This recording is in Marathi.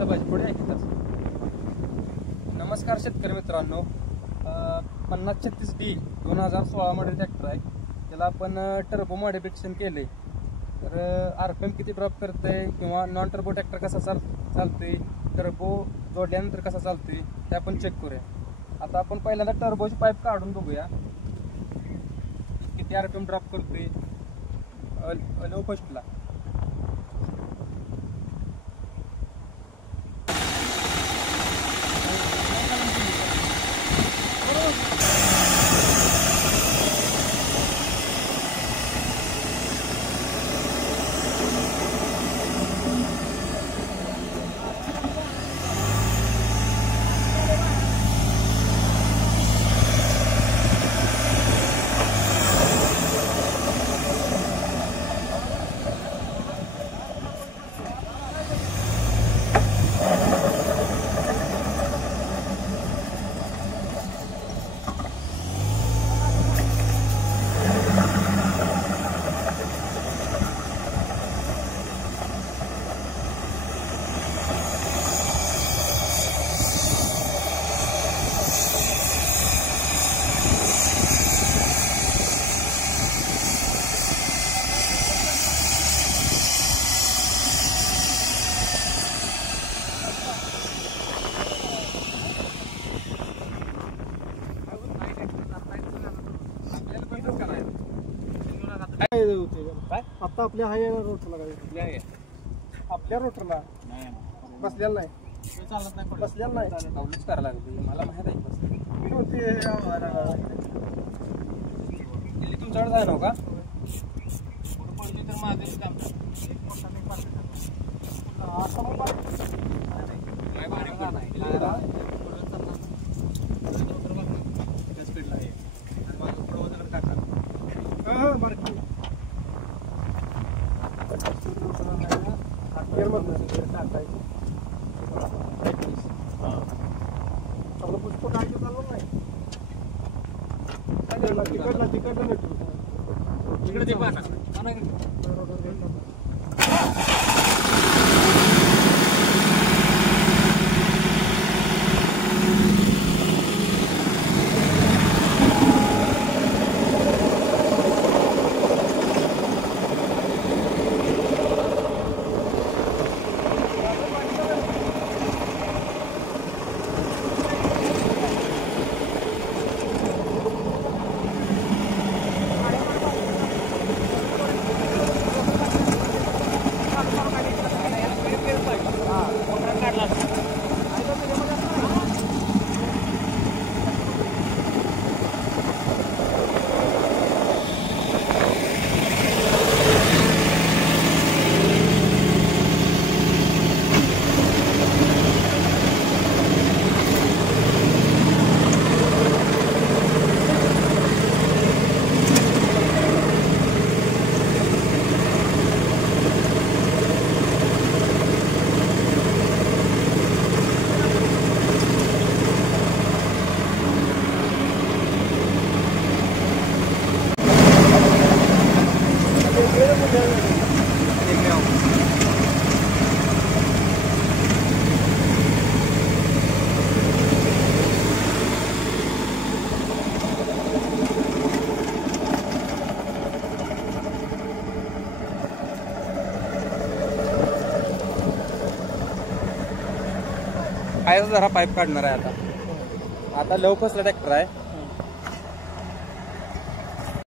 झालं पाहिजे पुढे ऐकताच. नमस्कार शेतकरी मित्रांनो, 5036D 2016 मॉडेल ट्रॅक्टर आहे. त्याला आपण टर्बो मॉडिफिकेशन केले. तर RPM किती ड्रॉप करतंय किंवा नॉन टर्बो ट्रॅक्टर कसा चालतोय, टर्बो जोडल्यानंतर कसा चालतोय ते आपण चेक करूया. आता आपण पहिल्यांदा टर्बोची पाईप काढून बघूया किती RPM ड्रॉप करतोय. लो फर्स्टला आता आपल्या हाय रोटरला काय आपल्या रोटरला बसलेला नाही, बसलेला नाही, अवलंच करायला लागते. मला माहित आहे तुमच्याकडे जाय ना का तर माझं काम स्पीडला आहे आणि माझं पुढं वजन टाका. पुष्प काय चाललं नाही तिकडला तिकडे ते पाहा. जरा पाईप काढणार आहे. आता लवकरच ट्रॅक्टर आहे.